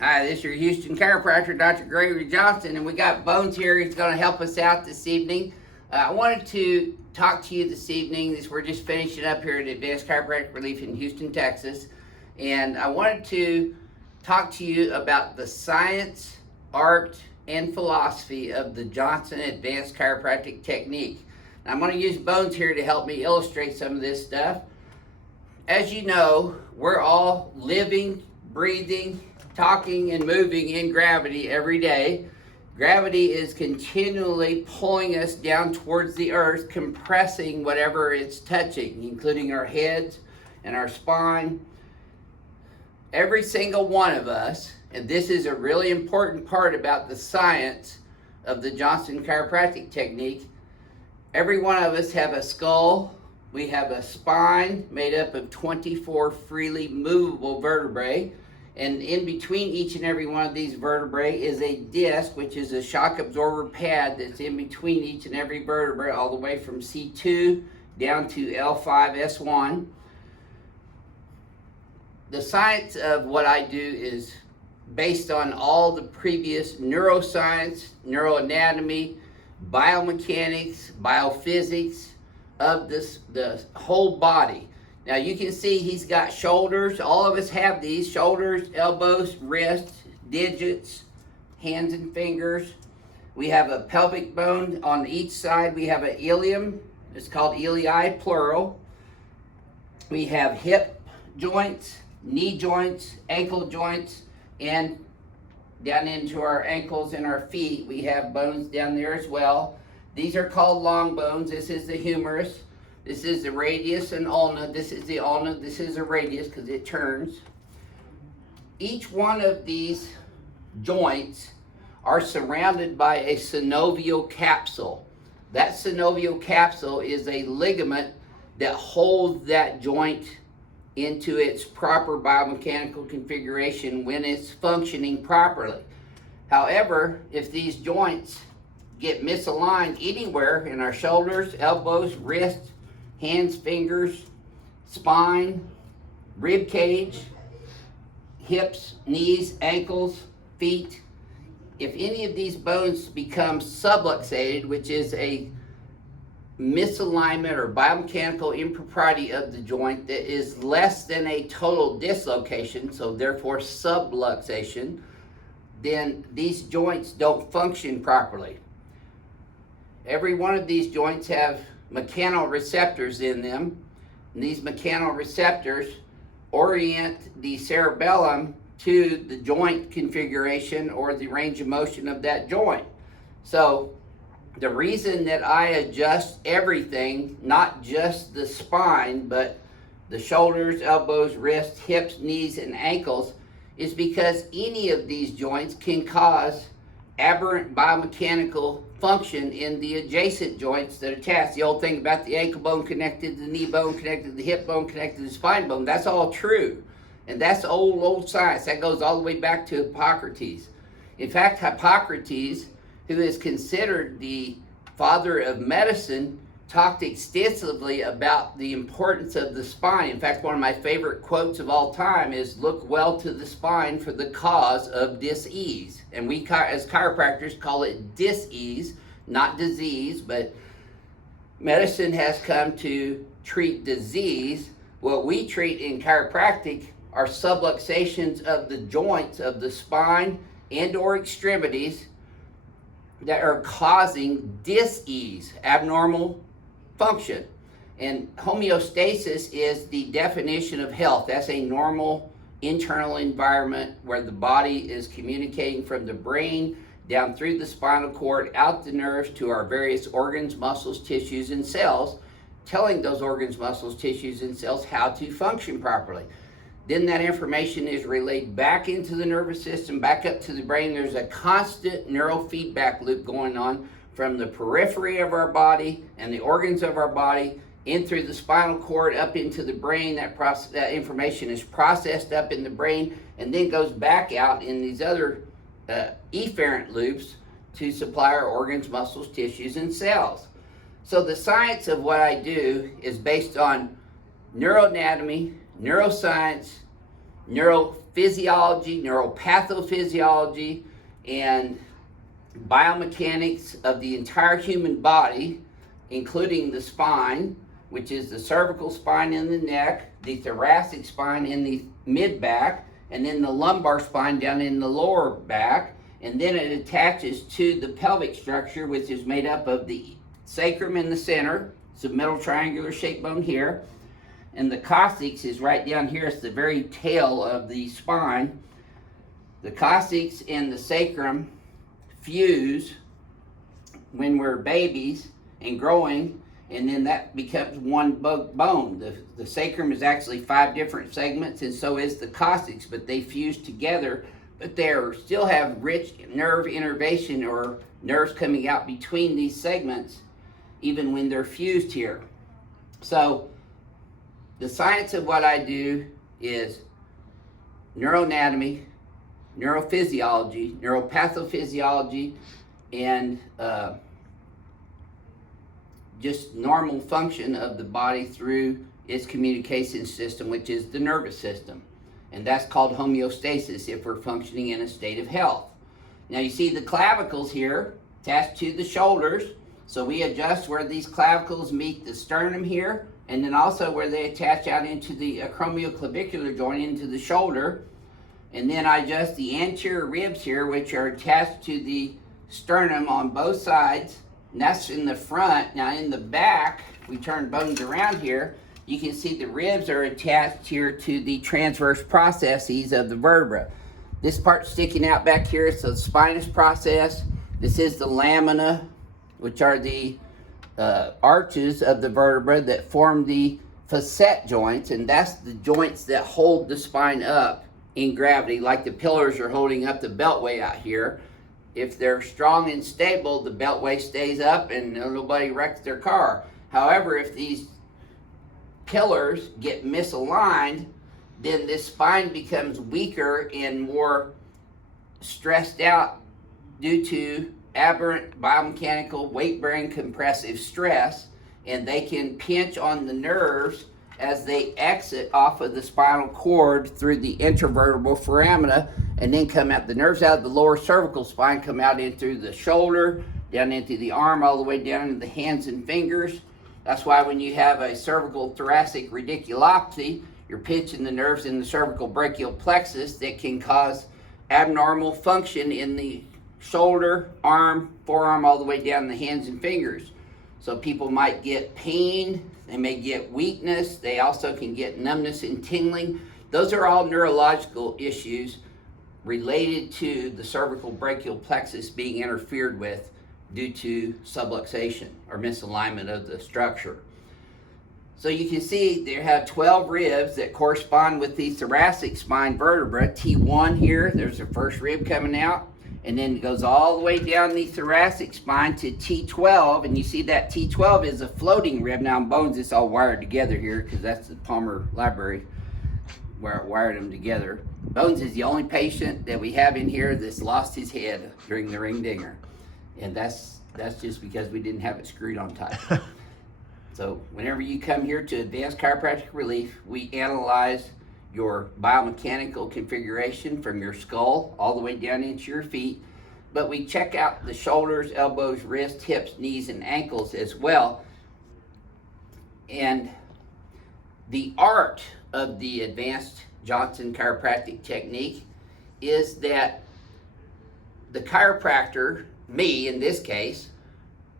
Hi, this is your Houston chiropractor, Dr. Gregory Johnson, and we got Bones here. He's going to help us out this evening. I wanted to talk to you this evening as we're just finishing up here at Advanced Chiropractic Relief in Houston, Texas. And I wanted to talk to you about the science, art, and philosophy of the Johnson Advanced Chiropractic Technique. Now, I'm going to use Bones here to help me illustrate some of this stuff. As you know, we're all living, breathing, talking and moving in gravity every day. Gravity is continually pulling us down towards the earth, compressing whatever it's touching, including our heads and our spine. Every single one of us, and this is a really important part about the science of the Johnson chiropractic technique, every one of us have a skull. We have a spine made up of 24 freely movable vertebrae. And in between each and every one of these vertebrae is a disc, which is a shock absorber pad that's in between each and every vertebrae, all the way from C2 down to L5S1. The science of what I do is based on all the previous neuroscience, neuroanatomy, biomechanics, biophysics of the whole body. Now you can see he's got shoulders. All of us have these: shoulders, elbows, wrists, digits, hands and fingers. We have a pelvic bone on each side. We have an ilium. It's called ilii, plural. We have hip joints, knee joints, ankle joints, and down into our ankles and our feet, we have bones down there as well. These are called long bones. This is the humerus. This is the radius and ulna. This is the ulna. This is the radius because it turns. Each one of these joints are surrounded by a synovial capsule. That synovial capsule is a ligament that holds that joint into its proper biomechanical configuration when it's functioning properly. However, if these joints get misaligned anywhere in our shoulders, elbows, wrists, hands, fingers, spine, rib cage, hips, knees, ankles, feet. If any of these bones become subluxated, which is a misalignment or biomechanical impropriety of the joint that is less than a total dislocation, so therefore subluxation, then these joints don't function properly. Every one of these joints have mechanoreceptors in them, and these mechanoreceptors orient the cerebellum to the joint configuration or the range of motion of that joint. So the reason that I adjust everything, not just the spine, but the shoulders, elbows, wrists, hips, knees, and ankles, is because any of these joints can cause aberrant biomechanical function in the adjacent joints that attach. The old thing about the ankle bone connected to the knee bone, connected to the hip bone, connected to the spine bone, that's all true. And that's old science. That goes all the way back to Hippocrates. In fact, Hippocrates, who is considered the father of medicine, talked extensively about the importance of the spine. In fact, one of my favorite quotes of all time is, "Look well to the spine for the cause of dis-ease." And we as chiropractors call it dis-ease, not disease, but medicine has come to treat disease. What we treat in chiropractic are subluxations of the joints of the spine and or extremities that are causing dis-ease, abnormal function. And homeostasis is the definition of health. That's a normal internal environment where the body is communicating from the brain down through the spinal cord, out the nerves to our various organs, muscles, tissues, and cells, telling those organs, muscles, tissues, and cells how to function properly. Then that information is relayed back into the nervous system, back up to the brain. There's a constant neurofeedback loop going on from the periphery of our body and the organs of our body in through the spinal cord up into the brain. That information is processed up in the brain and then goes back out in these other efferent loops to supply our organs, muscles, tissues, and cells. So the science of what I do is based on neuroanatomy, neuroscience, neurophysiology, neuropathophysiology, and biomechanics of the entire human body, including the spine, which is the cervical spine in the neck, the thoracic spine in the mid-back, and then the lumbar spine down in the lower back. And then it attaches to the pelvic structure, which is made up of the sacrum in the center. It's a middle triangular shaped bone here. And the coccyx is right down here. It's the very tail of the spine. The coccyx and the sacrum fuse when we're babies and growing, and then that becomes one bone. The sacrum is actually 5 different segments, and so is the coccyx, but they fuse together, but they still have rich nerve innervation or nerves coming out between these segments, even when they're fused here. So the science of what I do is neuroanatomy, neurophysiology, neuropathophysiology, and just normal function of the body through its communication system, which is the nervous system. And that's called homeostasis if we're functioning in a state of health. Now you see the clavicles here attached to the shoulders. So we adjust where these clavicles meet the sternum here, and then also where they attach out into the acromioclavicular joint into the shoulder. And then I adjust the anterior ribs here, which are attached to the sternum on both sides. And that's in the front. Now in the back, we turn bones around here. You can see the ribs are attached here to the transverse processes of the vertebra. This part sticking out back here is the spinous process. This is the lamina, which are the arches of the vertebra that form the facet joints, and that's the joints that hold the spine up in gravity, like the pillars are holding up the beltway out here. If they're strong and stable, the beltway stays up and nobody wrecks their car. However, if these pillars get misaligned, then this spine becomes weaker and more stressed out due to aberrant biomechanical weight-bearing compressive stress, and they can pinch on the nerves as they exit off of the spinal cord through the intervertebral foramina, and then come out. The nerves out of the lower cervical spine come out in through the shoulder, down into the arm, all the way down into the hands and fingers. That's why when you have a cervical thoracic radiculopathy, you're pinching the nerves in the cervical brachial plexus that can cause abnormal function in the shoulder, arm, forearm, all the way down the hands and fingers. So people might get pain, they may get weakness, they also can get numbness and tingling. Those are all neurological issues related to the cervical brachial plexus being interfered with due to subluxation or misalignment of the structure. So you can see they have 12 ribs that correspond with the thoracic spine vertebra. T1 here, there's the first rib coming out, and then it goes all the way down the thoracic spine to T12, and you see that T12 is a floating rib. Now in bones it's all wired together here because that's the Palmer Library where it wired them together. Bones is the only patient that we have in here that's lost his head during the ring dinger. And that's just because we didn't have it screwed on tight. So whenever you come here to Advanced Chiropractic Relief, we analyze your biomechanical configuration from your skull all the way down into your feet. But we check out the shoulders, elbows, wrists, hips, knees, and ankles as well. And the art of the Advanced Johnson chiropractic technique is that the chiropractor, me in this case,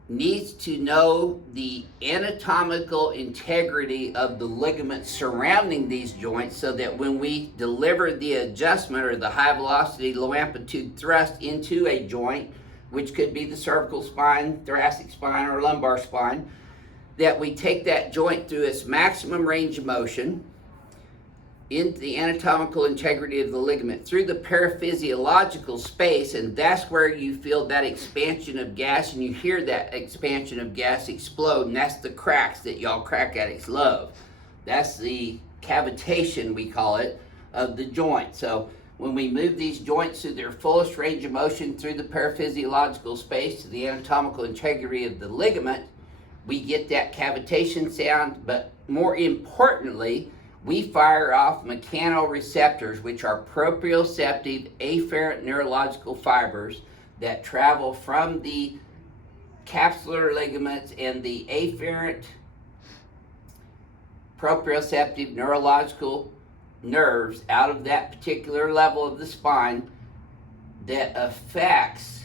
needs to know the anatomical integrity of the ligaments surrounding these joints so that when we deliver the adjustment or the high velocity, low amplitude thrust into a joint, which could be the cervical spine, thoracic spine, or lumbar spine, that we take that joint through its maximum range of motion in the anatomical integrity of the ligament through the paraphysiological space, and that's where you feel that expansion of gas and you hear that expansion of gas explode, and that's the cracks that y'all crack addicts love. That's the cavitation, we call it, of the joint. So when we move these joints through their fullest range of motion through the paraphysiological space to the anatomical integrity of the ligament, we get that cavitation sound, but more importantly, we fire off mechanoreceptors, which are proprioceptive afferent neurological fibers that travel from the capsular ligaments and the afferent proprioceptive neurological nerves out of that particular level of the spine that affects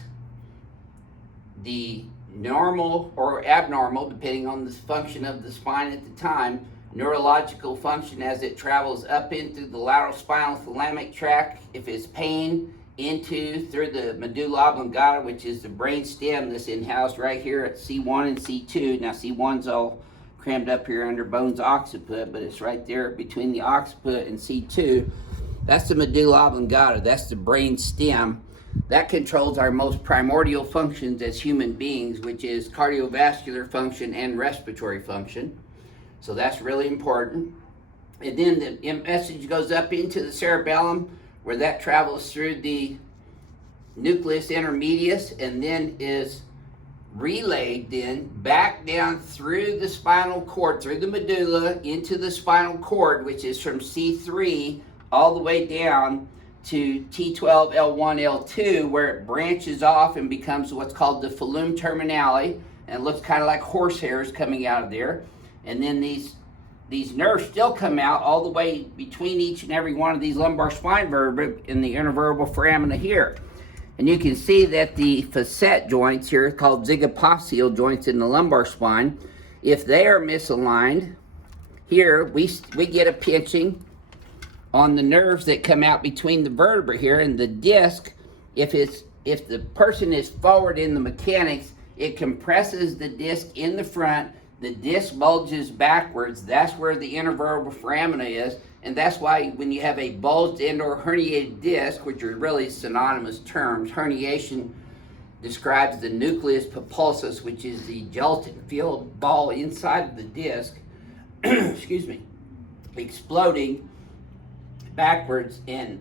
the normal or abnormal, depending on the function of the spine at the time, neurological function as it travels up into the lateral spinal thalamic tract, if it's pain, through the medulla oblongata, which is the brain stem that's housed right here at C1 and C2. Now C1's all crammed up here under bones occiput, but it's right there between the occiput and C2. That's the medulla oblongata. That's the brain stem. That controls our most primordial functions as human beings, which is cardiovascular function and respiratory function. So that's really important. And then the message goes up into the cerebellum, where that travels through the nucleus intermedius and then is relayed then back down through the spinal cord, through the medulla, into the spinal cord, which is from C3 all the way down to T12, L1, L2, where it branches off and becomes what's called the filum terminale, and it looks kind of like horse-hairs coming out of there. And then these nerves still come out all the way between each and every one of these lumbar spine vertebrae in the intervertebral foramina here. And you can see that the facet joints here, called zygapophyseal joints in the lumbar spine, if they are misaligned, here we get a pinching on the nerves that come out between the vertebrae here, and the disc, if the person is forward in the mechanics, it compresses the disc in the front. The disc bulges backwards. That's where the intervertebral foramina is, and that's why when you have a bulged and/or herniated disc, which are really synonymous terms, herniation describes the nucleus pulposus, which is the gelatin-filled ball inside of the disc, excuse me, exploding backwards, and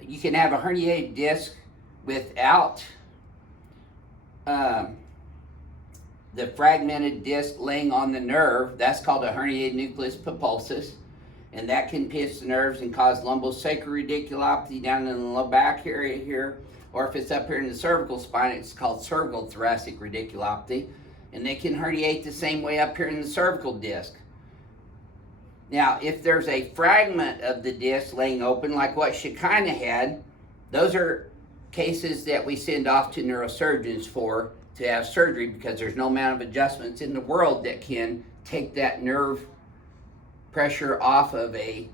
you can have a herniated disc without the fragmented disc laying on the nerve. That's called a herniated nucleus pulposus, and that can pinch the nerves and cause lumbosacral radiculopathy down in the low back area here, or if it's up here in the cervical spine, it's called cervical thoracic radiculopathy, and they can herniate the same way up here in the cervical disc. Now, if there's a fragment of the disc laying open, like what Shekinah had, those are cases that we send off to neurosurgeons for to have surgery, because there's no amount of adjustments in the world that can take that nerve pressure off of a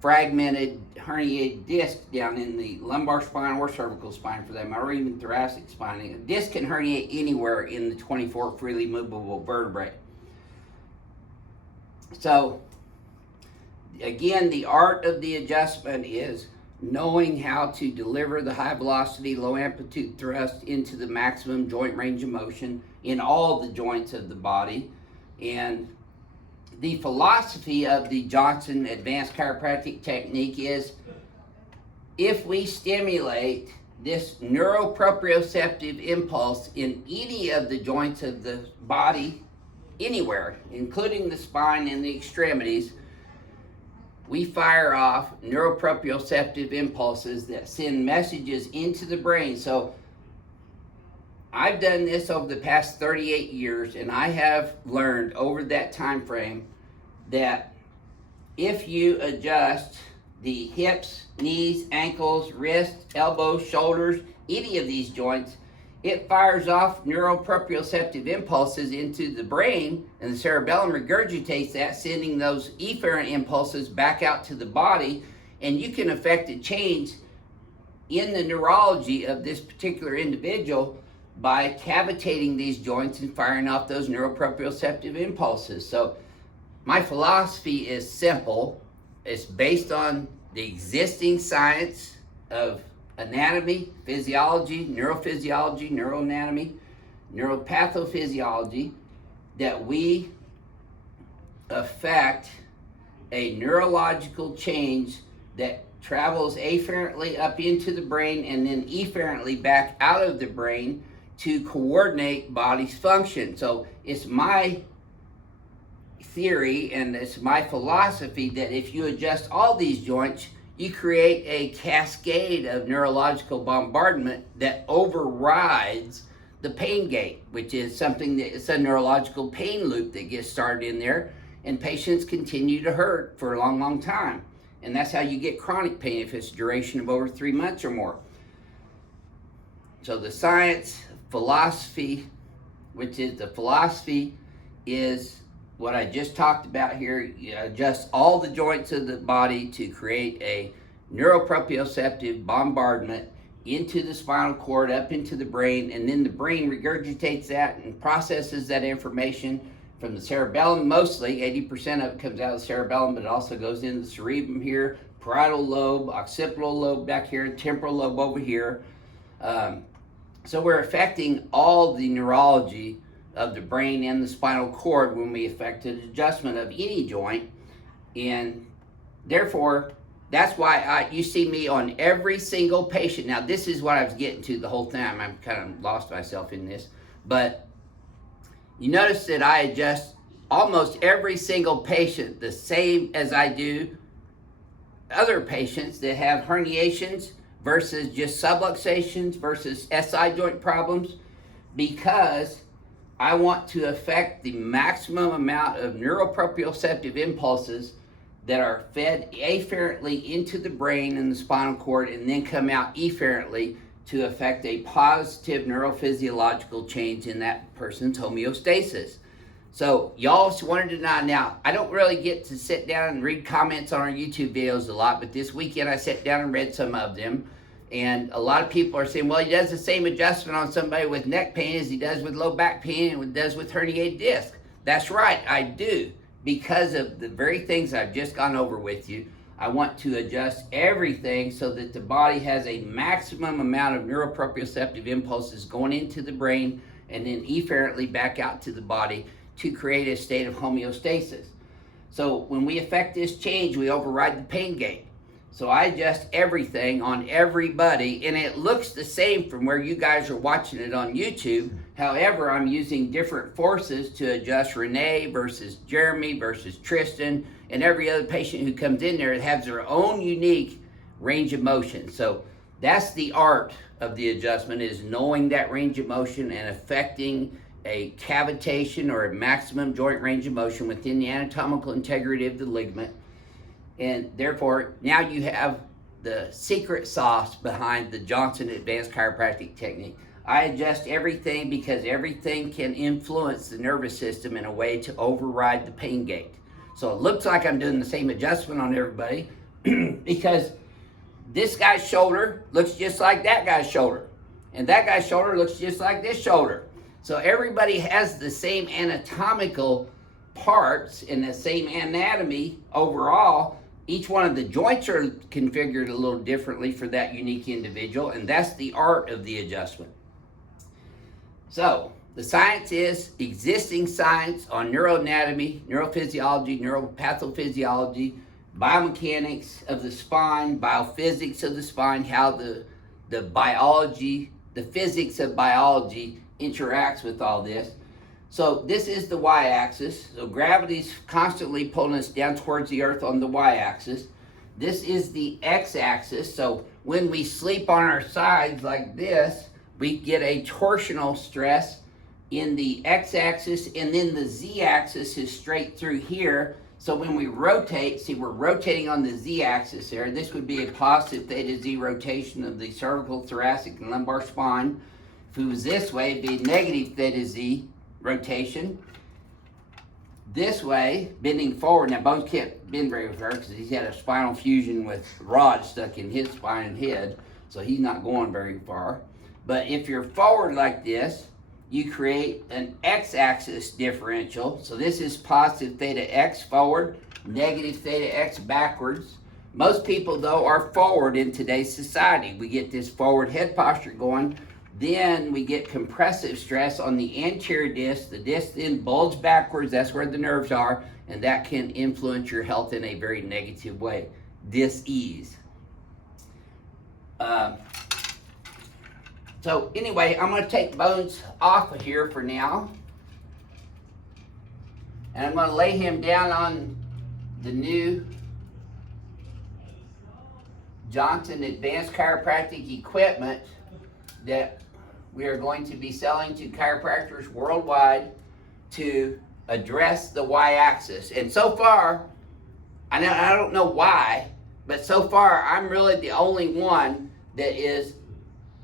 fragmented herniated disc down in the lumbar spine or cervical spine for that matter, or even thoracic spine. A disc can herniate anywhere in the 24 freely movable vertebrae. So again, the art of the adjustment is knowing how to deliver the high velocity, low amplitude thrust into the maximum joint range of motion in all the joints of the body. And the philosophy of the Johnson Advanced Chiropractic Technique is, if we stimulate this neuroproprioceptive impulse in any of the joints of the body, anywhere, including the spine and the extremities, we fire off neuroproprioceptive impulses that send messages into the brain. So I've done this over the past 38 years, and I have learned over that time frame that if you adjust the hips, knees, ankles, wrists, elbows, shoulders, any of these joints, it fires off neuroproprioceptive impulses into the brain, and the cerebellum regurgitates that, sending those efferent impulses back out to the body, and you can affect a change in the neurology of this particular individual by cavitating these joints and firing off those neuroproprioceptive impulses. So my philosophy is simple. It's based on the existing science of anatomy, physiology, neurophysiology, neuroanatomy, neuropathophysiology, that we affect a neurological change that travels afferently up into the brain and then efferently back out of the brain to coordinate body's function. So it's my theory, and it's my philosophy, that if you adjust all these joints, you create a cascade of neurological bombardment that overrides the pain gate, which is something that it's a neurological pain loop that gets started in there, and patients continue to hurt for a long, long time. And that's how you get chronic pain if it's a duration of over 3 months or more. So the science, philosophy, which is the philosophy is what I just talked about here. You adjust all the joints of the body to create a neuroproprioceptive bombardment into the spinal cord, up into the brain, and then the brain regurgitates that and processes that information from the cerebellum. Mostly 80% of it comes out of the cerebellum, but it also goes into the cerebrum here, parietal lobe, occipital lobe back here, temporal lobe over here. So we're affecting all the neurology of the brain and the spinal cord when we affect an adjustment of any joint. And therefore, that's why you see me on every single patient. Now, this is what I was getting to the whole time. I'm kind of lost myself in this. But you notice that I adjust almost every single patient the same as I do other patients that have herniations versus just subluxations versus SI joint problems, because I want to affect the maximum amount of neuroproprioceptive impulses that are fed afferently into the brain and the spinal cord and then come out efferently to affect a positive neurophysiological change in that person's homeostasis. So y'all wanted to know. Now, I don't really get to sit down and read comments on our YouTube videos a lot, but this weekend I sat down and read some of them. And a lot of people are saying, well, he does the same adjustment on somebody with neck pain as he does with low back pain and does with herniated disc. That's right, I do. Because of the very things I've just gone over with you, I want to adjust everything so that the body has a maximum amount of neuroproprioceptive impulses going into the brain and then efferently back out to the body to create a state of homeostasis. So when we affect this change, we override the pain gate. So I adjust everything on everybody, and it looks the same from where you guys are watching it on YouTube. However, I'm using different forces to adjust Renee versus Jeremy versus Tristan, and every other patient who comes in there has their own unique range of motion. So that's the art of the adjustment, is knowing that range of motion and affecting a cavitation or a maximum joint range of motion within the anatomical integrity of the ligament. And therefore, now you have the secret sauce behind the Johnson Advanced Chiropractic Technique. I adjust everything because everything can influence the nervous system in a way to override the pain gate. So it looks like I'm doing the same adjustment on everybody because this guy's shoulder looks just like that guy's shoulder. And that guy's shoulder looks just like this shoulder. So everybody has the same anatomical parts and the same anatomy overall. Each one of the joints are configured a little differently for that unique individual, and that's the art of the adjustment. So the science is existing science on neuroanatomy, neurophysiology, neuropathophysiology, biomechanics of the spine, biophysics of the spine, how the biology, the physics of biology interacts with all this. So this is the y-axis. So gravity's constantly pulling us down towards the earth on the y-axis. This is the x-axis. So when we sleep on our sides like this, we get a torsional stress in the x-axis, and then the z-axis is straight through here. So when we rotate, see, we're rotating on the z-axis there. This would be a positive theta z rotation of the cervical, thoracic, and lumbar spine. If it was this way, it'd be negative theta z rotation. This way, bending forward. Now, Bones can't bend very far because he's had a spinal fusion with rods stuck in his spine and head, so he's not going very far. But if you're forward like this, you create an x-axis differential. So this is positive theta x forward, negative theta x backwards. Most people, though, are forward in today's society. We get this forward head posture going. Then we get compressive stress on the anterior disc. The disc then bulges backwards. That's where the nerves are, and that can influence your health in a very negative way. Dis-ease. So anyway, I'm going to take Bones off of here for now. And I'm going to lay him down on the new Johnson Advanced Chiropractic equipment that we are going to be selling to chiropractors worldwide to address the y-axis. And so far, I don't know why, but so far I'm really the only one that is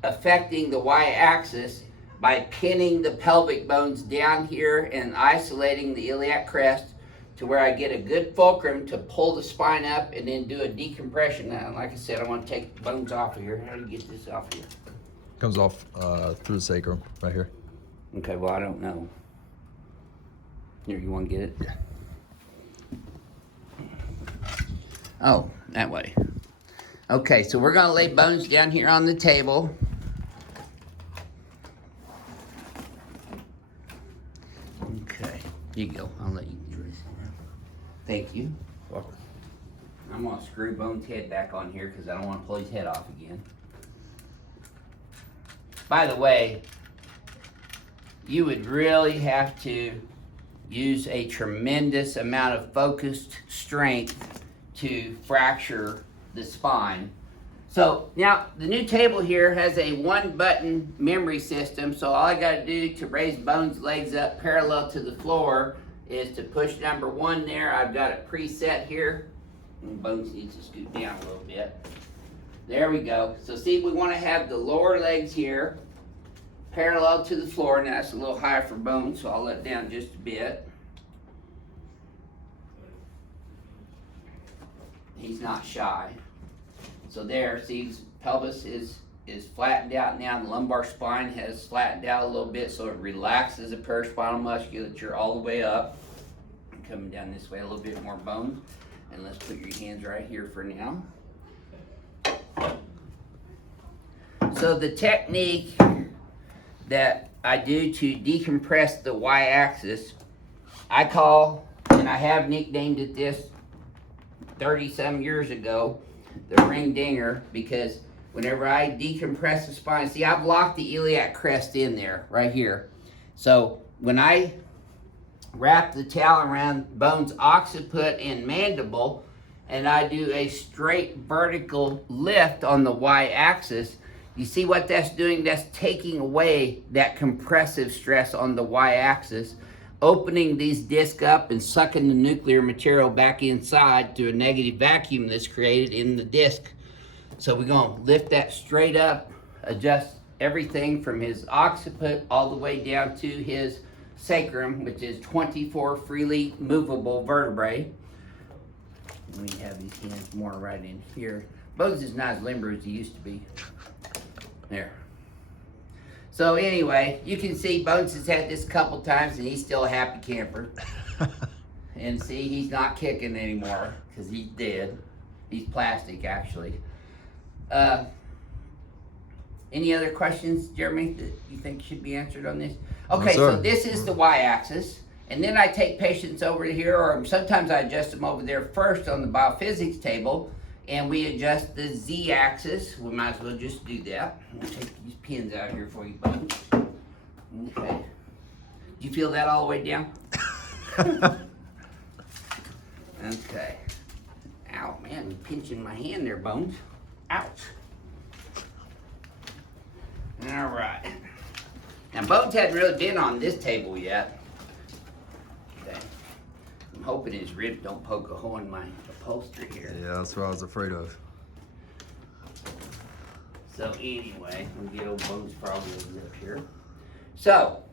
affecting the y-axis by pinning the pelvic bones down here and isolating the iliac crest to where I get a good fulcrum to pull the spine up and then do a decompression. Now, like I said, I want to take the bones off of here. How do you get this off of here? Comes off through the sacrum, right here. Okay, well, I don't know. Here, you want to get it? Yeah. Oh, that way. Okay, so we're going to lay bones down here on the table. Okay, here you go. I'll let you do this. Thank you. Welcome. I'm going to screw Bone's head back on here because I don't want to pull his head off again. By the way, you would really have to use a tremendous amount of focused strength to fracture the spine. So now the new table here has a 1-button memory system, so all I got to do to raise Bone's legs up parallel to the floor is to push number 1 there. I've got it preset here. And Bones needs to scoot down a little bit. There we go. So see, we want to have the lower legs here parallel to the floor. Now that's a little high for Bones, so I'll let it down just a bit. He's not shy. So there, see, his pelvis is flattened out now. The lumbar spine has flattened out a little bit, so it relaxes the paraspinal musculature all the way up. Coming down this way a little bit more, Bones. And let's put your hands right here for now. So the technique that I do to decompress the y-axis, I call, and I have nicknamed it this 30-some years ago, the ring dinger, because whenever I decompress the spine, see, I've locked the iliac crest in there, right here. So when I wrap the towel around Bone's occiput and mandible, and I do a straight vertical lift on the y-axis, you see what that's doing? That's taking away that compressive stress on the y-axis, opening these discs up and sucking the nuclear material back inside through a negative vacuum that's created in the disc. So we're going to lift that straight up, adjust everything from his occiput all the way down to his sacrum, which is 24 freely movable vertebrae. Let me have these hands more right in here. Bones is not as limber as he used to be. There. So anyway, you can see Bones has had this a couple times and he's still a happy camper. And see, he's not kicking anymore because he's dead. He's plastic, actually. Any other questions, Jeremy, that you think should be answered on this? Okay, No, so this is the y-axis. And then I take patients over here, or sometimes I adjust them over there first on the BioPhysics table, and we adjust the z-axis. We might as well just do that. I'm gonna take these pins out here for you, Bones. Okay. Do you feel that all the way down? Okay. Ow, man, you're pinching my hand there, Bones. Ouch. All right. Now, Bones hadn't really been on this table yet. Okay. I'm hoping his ribs don't poke a hole in my upholstery here. Yeah, that's what I was afraid of. So anyway, we'll get old Bones probably up here. So,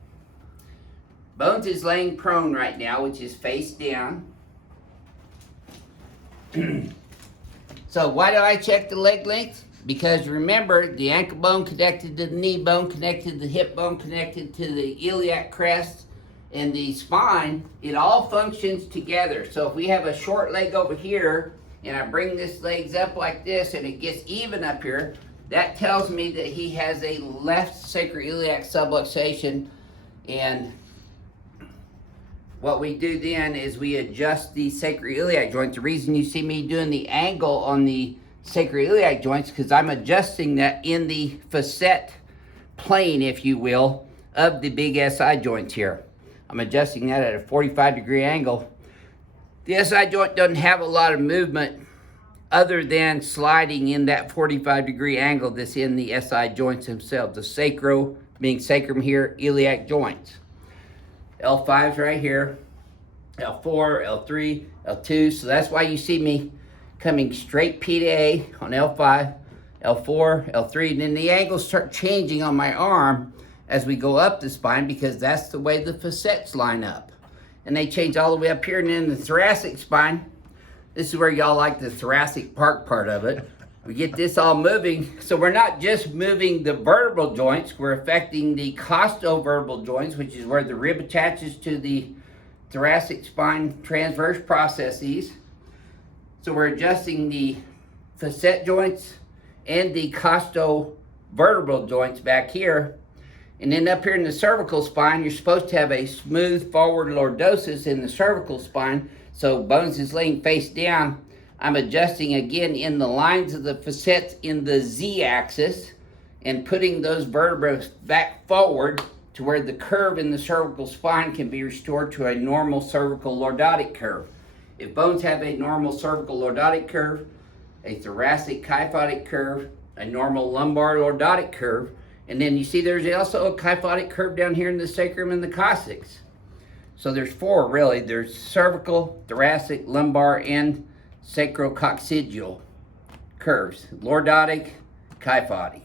Bones is laying prone right now, which is face down. So why do I check the leg length? Because remember, the ankle bone connected to the knee bone, connected to the hip bone, connected to the iliac crest and the spine, it all functions together. So if we have a short leg over here, and I bring this legs up like this, and it gets even up here, that tells me that he has a left sacroiliac subluxation. And what we do then is we adjust the sacroiliac joints. The reason you see me doing the angle on the sacroiliac joints, because I'm adjusting that in the facet plane, if you will, of the big SI joints here. I'm adjusting that at a 45-degree angle. The SI joint doesn't have a lot of movement other than sliding in that 45-degree angle that's in the SI joints themselves. The sacro, being sacrum here, iliac joints. L5's right here, L4, L3, L2. So that's why you see me coming straight P to A on L5, L4, L3, and then the angles start changing on my arm as we go up the spine because that's the way the facets line up. And they change all the way up here, and then the thoracic spine, this is where y'all like the thoracic park part of it. We get this all moving, so we're not just moving the vertebral joints, we're affecting the costovertebral joints, which is where the rib attaches to the thoracic spine transverse processes. So we're adjusting the facet joints and the costovertebral joints back here. And then up here in the cervical spine, you're supposed to have a smooth forward lordosis in the cervical spine. So bones is laying face down. I'm adjusting again in the lines of the facets in the Z-axis and putting those vertebrae back forward to where the curve in the cervical spine can be restored to a normal cervical lordotic curve. If bones have a normal cervical lordotic curve, a thoracic kyphotic curve, a normal lumbar lordotic curve, and then you see there's also a kyphotic curve down here in the sacrum and the coccyx. So there's four really. There's cervical, thoracic, lumbar, and sacrococcygeal curves. Lordotic, kyphotic.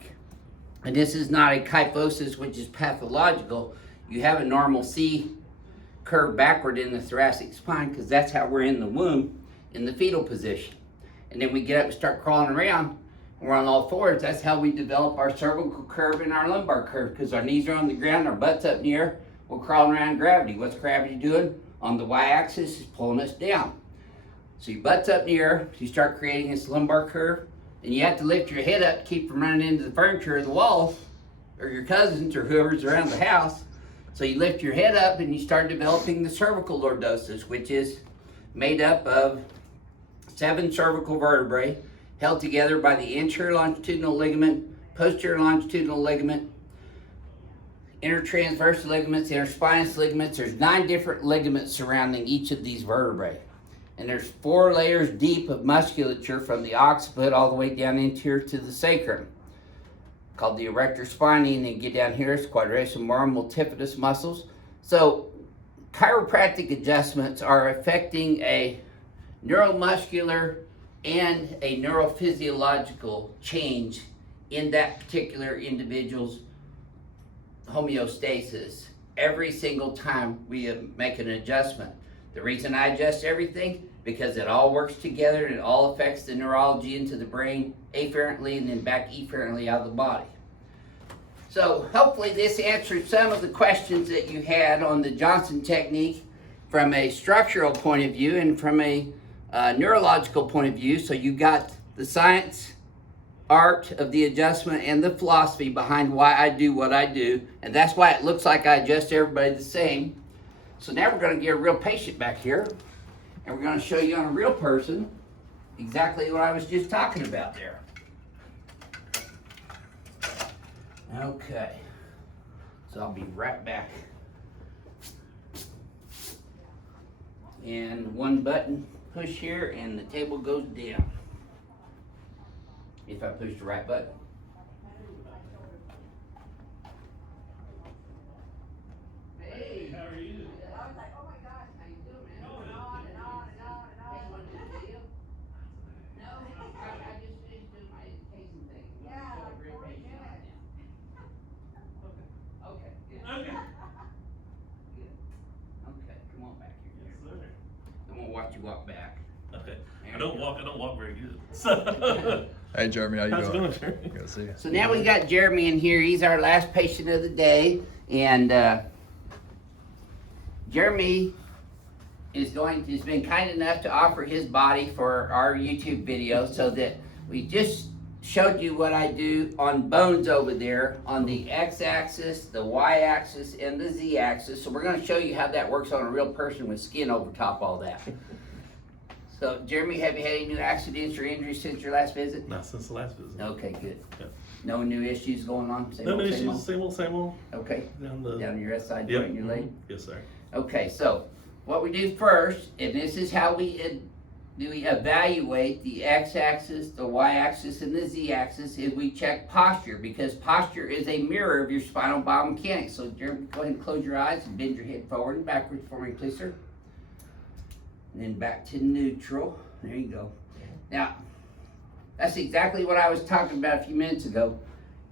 And this is not a kyphosis, which is pathological. You have a normal C curve backward in the thoracic spine because that's how we're in the womb in the fetal position. And then we get up and start crawling around. We're on all fours. That's how we develop our cervical curve and our lumbar curve because our knees are on the ground, our butt's up in the air. We're crawling around gravity. What's gravity doing? On the y-axis is pulling us down. So your butt's up in the air, so you start creating this lumbar curve, and you have to lift your head up to keep from running into the furniture or the walls, or your cousins or whoever's around the house. So you lift your head up and you start developing the cervical lordosis, which is made up of 7 cervical vertebrae held together by the anterior longitudinal ligament, posterior longitudinal ligament, intertransverse ligaments, interspinous ligaments. There's 9 different ligaments surrounding each of these vertebrae. And there's 4 layers deep of musculature from the occiput all the way down into here to the sacrum, called the erector spinae, and then get down here, it's quadratus lumborum multifidus muscles. So chiropractic adjustments are affecting a neuromuscular and a neurophysiological change in that particular individual's homeostasis every single time we make an adjustment. The reason I adjust everything, because it all works together and it all affects the neurology into the brain afferently and then back efferently out of the body. So hopefully this answered some of the questions that you had on the Johnson technique from a structural point of view and from a neurological point of view. So you got the science, art of the adjustment, and the philosophy behind why I do what I do. And that's why it looks like I adjust everybody the same. So now we're going to get a real patient back here, and we're going to show you on a real person exactly what I was just talking about there. Okay, so I'll be right back. And one button push here, and the table goes down. If I push the right button. Hey, how are you? I was like, oh my gosh, how you doing, man? And on and on and on and on. Hey, you want to do the video? No, I just finished doing my education thing. Yeah, like 40 minutes. Okay, good. Okay. Good. Okay, come on back here. Yes, sir. I'm gonna watch you walk back. Okay. I don't walk very good. So Hey Jeremy, how you how's it doing? going, Jeremy? Good to see you. So now we got Jeremy in here. He's our last patient of the day, and Jeremy has been kind enough to offer his body for our YouTube video, so that we just showed you what I do on bones over there on the x-axis, the y-axis, and the z-axis. So we're going to show you how that works on a real person with skin over top all that. So Jeremy, have you had any new accidents or injuries since your last visit? Not since the last visit. Okay, good. Yeah. No new issues going on? Same No old, new same issues, old? same old. Okay. Down the Down your SI joint Yep. in your leg? Yes, sir. Okay, so what we do first, and this is how we evaluate the x-axis, the y-axis, and the z-axis, is we check posture, because posture is a mirror of your spinal biomechanics. So Jeremy, go ahead and close your eyes and bend your head forward and backwards for me, please, sir. And then back to neutral. There you go. Now, that's exactly what I was talking about a few minutes ago.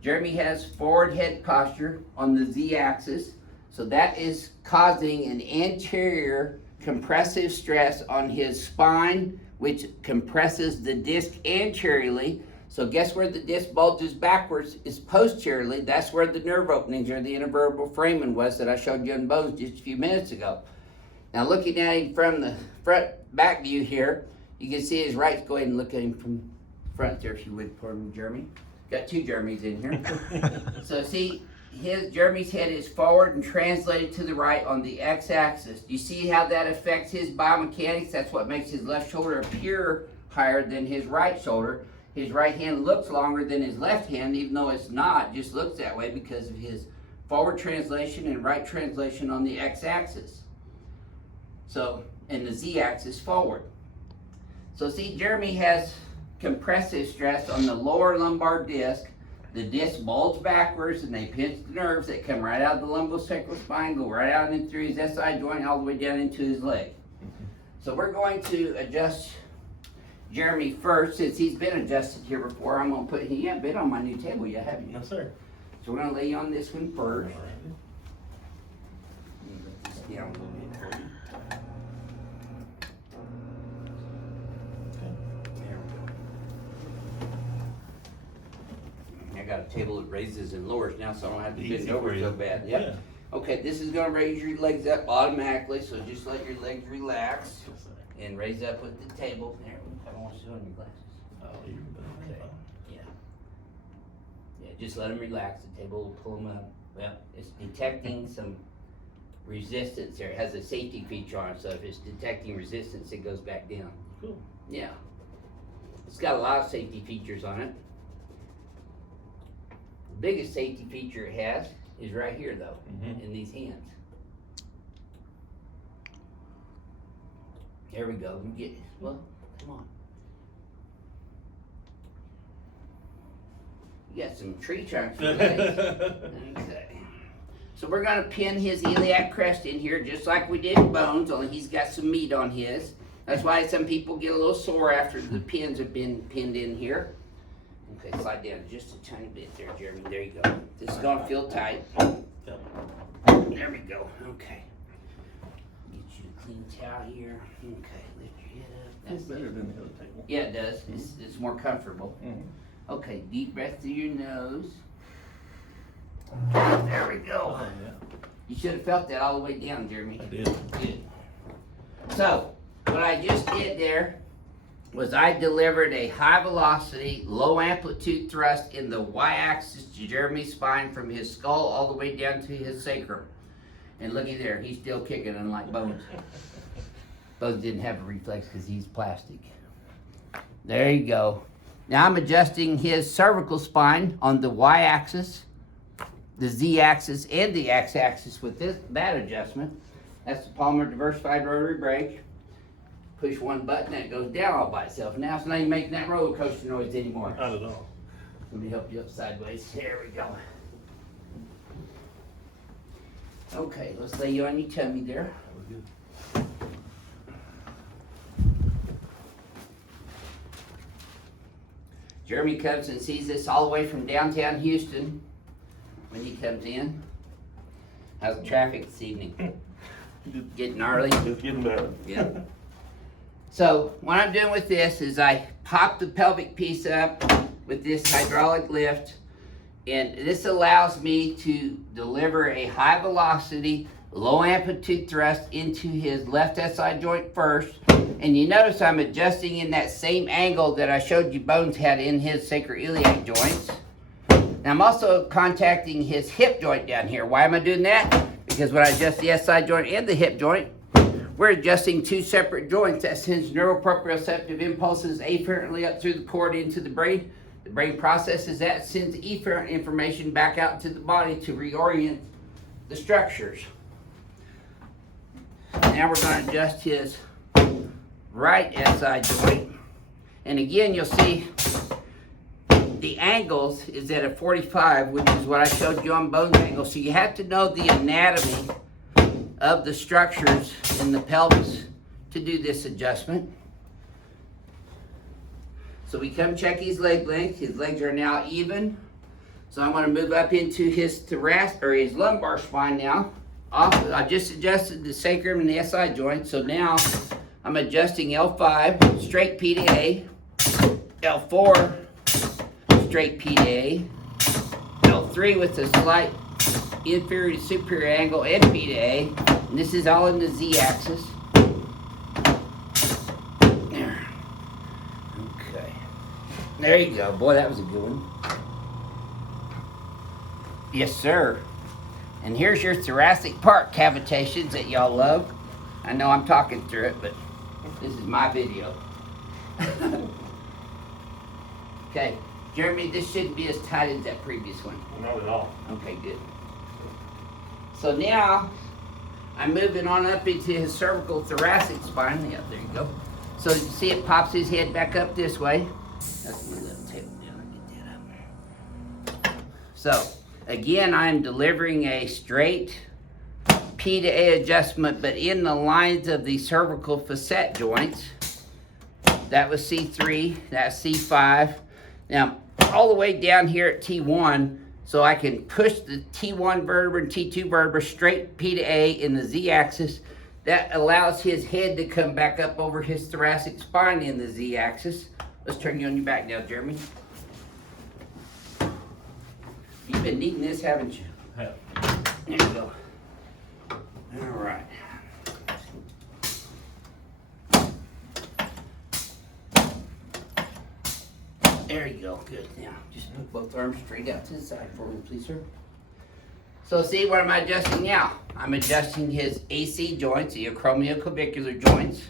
Jeremy has forward head posture on the z-axis, so that is causing an anterior compressive stress on his spine, which compresses the disc anteriorly. So guess where the disc bulges backwards is posteriorly. That's where the nerve openings or the intervertebral foramen was that I showed you in bones just a few minutes ago. Now looking at him from the front back view here, you can see his right. Go ahead and look at him from front there if you would for me, Jeremy. Got two Jeremys in here. So see, Jeremy's head is forward and translated to the right on the x-axis. Do you see how that affects his biomechanics? That's what makes his left shoulder appear higher than his right shoulder. His right hand looks longer than his left hand, even though it's not. It just looks that way because of his forward translation and right translation on the x-axis. So, and the z-axis forward. So see, Jeremy has compressive stress on the lower lumbar disc. The disc bulge backwards and they pinch the nerves that come right out of the lumbosacral spine, go right out and through his SI joint all the way down into his leg. So we're going to adjust Jeremy first. Since he's been adjusted here before, I'm going to put, you haven't been on my new table yet, have you? No, sir. So we're going to lay you on this one first. All right. Let this down a little bit for you. There we go. I got a table that raises and lowers now, so I don't have to bend Easy over for you. so bad. Yep. Yeah. Okay, this is going to raise your legs up automatically, so just let your legs relax Yes, sir. and raise up with the table. There, I don't want to show on your glasses. Oh, you're good. Okay. Yeah. Yeah, just let them relax. The table will pull them up. Well, it's detecting some resistance there. It has a safety feature on it, so if it's detecting resistance, it goes back down. Cool. Yeah. It's got a lot of safety features on it. The biggest safety feature it has is right here, though, in these hands. There we go. Well, come on. You got some tree trunks for legs. Okay. So we're going to pin his iliac crest in here just like we did in bones, only he's got some meat on his. That's why some people get a little sore after the pins have been pinned in here. Okay, slide down just a tiny bit there, Jeremy. There you go. This is going to feel tight. There we go. Okay. Get you a clean towel here. Okay, lift your head up. That's better than the other table. Yeah, it does. It's more comfortable. Okay, deep breath through your nose. There we go. Oh, yeah. You should have felt that all the way down, Jeremy. I did. Good. So, what I just did there was I delivered a high velocity, low amplitude thrust in the y-axis to Jeremy's spine from his skull all the way down to his sacrum. And looky there, he's still kicking unlike Bones. Bones didn't have a reflex because he's plastic. There you go. Now I'm adjusting his cervical spine on the y-axis, the z-axis, and the x-axis with that adjustment. That's the Palmer diversified rotary brake. Push one button and it goes down all by itself. Now it's not even making that roller coaster noise anymore. Not at all. Let me help you up sideways. There we go. Okay, let's lay you on your tummy there. That was good. Jeremy comes and sees this all the way from downtown Houston when he comes in. How's the traffic this evening? Getting gnarly? It's getting better. Yeah. So what I'm doing with this is I pop the pelvic piece up with this hydraulic lift, and this allows me to deliver a high velocity, low amplitude thrust into his left SI joint first. And you notice I'm adjusting in that same angle that I showed you Bones had in his sacroiliac joints. Now I'm also contacting his hip joint down here. Why am I doing that? Because when I adjust the SI joint and the hip joint, we're adjusting two separate joints that sends neuroproprioceptive impulses afferently up through the cord into the brain. The brain processes that, sends efferent information back out into the body to reorient the structures. Now we're gonna adjust his right SI joint. And again, you'll see the angles is at a 45, which is what I showed you on bone angle. So you have to know the anatomy of the structures in the pelvis to do this adjustment. So we come check his leg length. His legs are now even. So I'm going to move up into his thoracic or his lumbar spine now. I just adjusted the sacrum and the SI joint. So now I'm adjusting L5 straight P to A, L4 straight P to A, L3 with a slight inferior to superior angle and P to A. And this is all in the Z axis. There. Okay. There you go. Boy, that was a good one. Yes, sir. And here's your thoracic part cavitations that y'all love. I know I'm talking through it, but this is my video. Okay, Jeremy, this shouldn't be as tight as that previous one. Not at all. Okay, good. So now, I'm moving on up into his cervical thoracic spine. Yeah, there you go. So you see it pops his head back up this way. That's my little table down. Get that up. So, again, I'm delivering a straight P to A adjustment, but in the lines of the cervical facet joints. That was C3, that's C5. Now, all the way down here at T1, so I can push the T1 vertebra and T2 vertebra straight P to A in the Z axis. That allows his head to come back up over his thoracic spine in the Z axis. Let's turn you on your back now, Jeremy. You've been needing this, haven't you? Yeah. There you go. All right. There you go, good. Now, just put both arms straight out to the side for me, please, sir. So see, what am I adjusting now? I'm adjusting his AC joints, the acromioclavicular joints,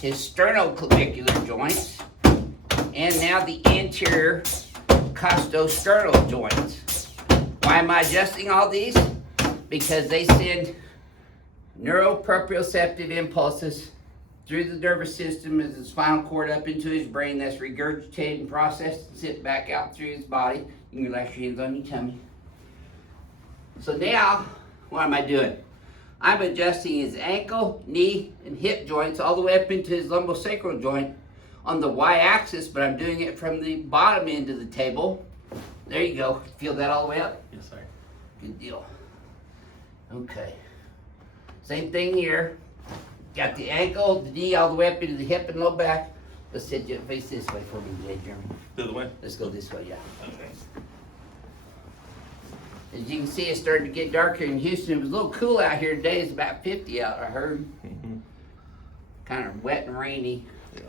his sternoclavicular joints, and now the anterior costosternal joints. Why am I adjusting all these? Because they send neuroproprioceptive impulses through the nervous system as the spinal cord up into his brain. That's regurgitated and processed and sent back out through his body. You can relax your hands on your tummy. So now, what am I doing? I'm adjusting his ankle, knee, and hip joints all the way up into his lumbosacral joint on the y-axis, but I'm doing it from the bottom end of the table. There you go. Feel that all the way up? Yes, sir. Good deal. Okay. Same thing here. Got the ankle, the knee, all the way up into the hip and low back. Let's sit you face this way for me today, Jeremy. The other way? Let's go this way, yeah. Okay. As you can see, it's starting to get darker in Houston. It was a little cool out here today. It's about 50 out, I heard. Mm-hmm. Kind of wet and rainy. Yeah.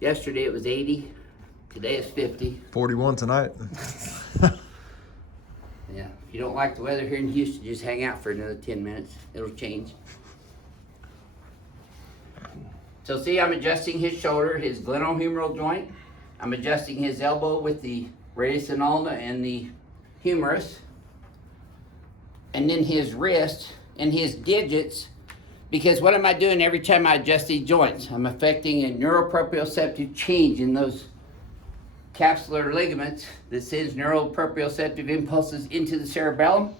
Yesterday it was 80. Today it's 50. 41 tonight. Yeah. If you don't like the weather here in Houston, just hang out for another 10 minutes. It'll change. So see, I'm adjusting his shoulder, his glenohumeral joint. I'm adjusting his elbow with the radius and ulna and the humerus. And then his wrist and his digits. Because what am I doing every time I adjust these joints? I'm affecting a neuroproprioceptive change in those capsular ligaments that sends neuroproprioceptive impulses into the cerebellum.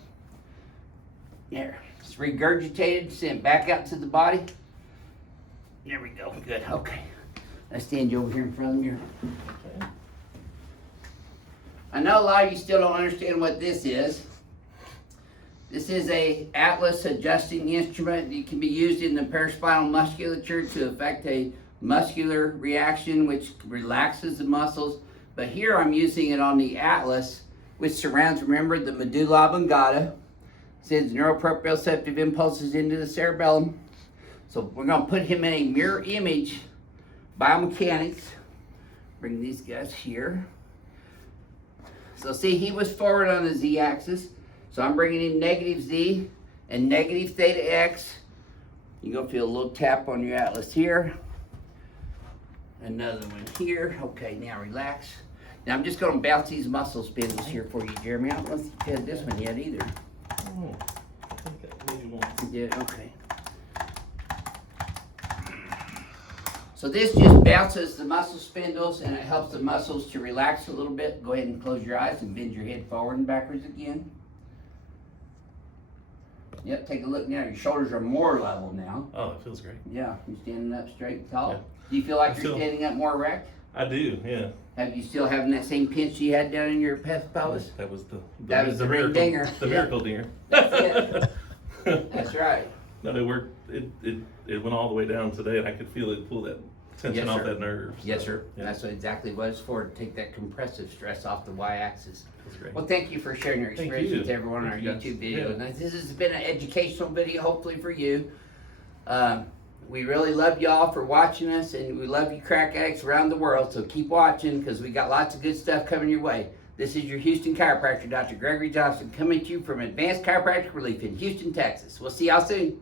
There. It's regurgitated, sent back out to the body. There we go. Good. Okay. I stand you over here in front of the mirror. Okay. I know a lot of you still don't understand what this is. This is a Atlas adjusting instrument. It can be used in the paraspinal musculature to affect a muscular reaction which relaxes the muscles. But here I'm using it on the Atlas, which surrounds, remember, the medulla oblongata, sends neuroproprioceptive impulses into the cerebellum. So we're going to put him in a mirror image biomechanics. Bring these guys here. So see, he was forward on the z-axis. So I'm bringing him negative z and negative theta x. You're going to feel a little tap on your Atlas here. Another one here. Okay, now relax. Now I'm just going to bounce these muscle spindles here for you, Jeremy. I don't know if you've had this one yet either. Oh, I think I maybe one. You did? Okay. So this just bounces the muscle spindles and it helps the muscles to relax a little bit. Go ahead and close your eyes and bend your head forward and backwards again. Yep, take a look now. Your shoulders are more level now. Oh, it feels great. Yeah, you're standing up straight and tall. Yeah. Do you feel like I you're feel- standing up more erect? I do, yeah. Have you still having that same pinch you had down in your pelvis? That was the That was the ring miracle dinger. The Yeah. miracle dinger. That's That's right. No, it worked. It went all the way down today, and I could feel it pull that tension Yes, off sir. that nerve. Yes, So, sir. Yeah, That's exactly what it's for, to take that compressive stress off the y-axis. that's great. Well, thank you for sharing your Thank experience you. with everyone on our Thank you, guys. YouTube video. Yeah. And this has been an educational video, hopefully for you. We really love y'all for watching us, and we love you crack addicts around the world. So keep watching, because we got lots of good stuff coming your way. This is your Houston chiropractor, Dr. Gregory Johnson, coming to you from Advanced Chiropractic Relief in Houston, Texas. We'll see y'all soon.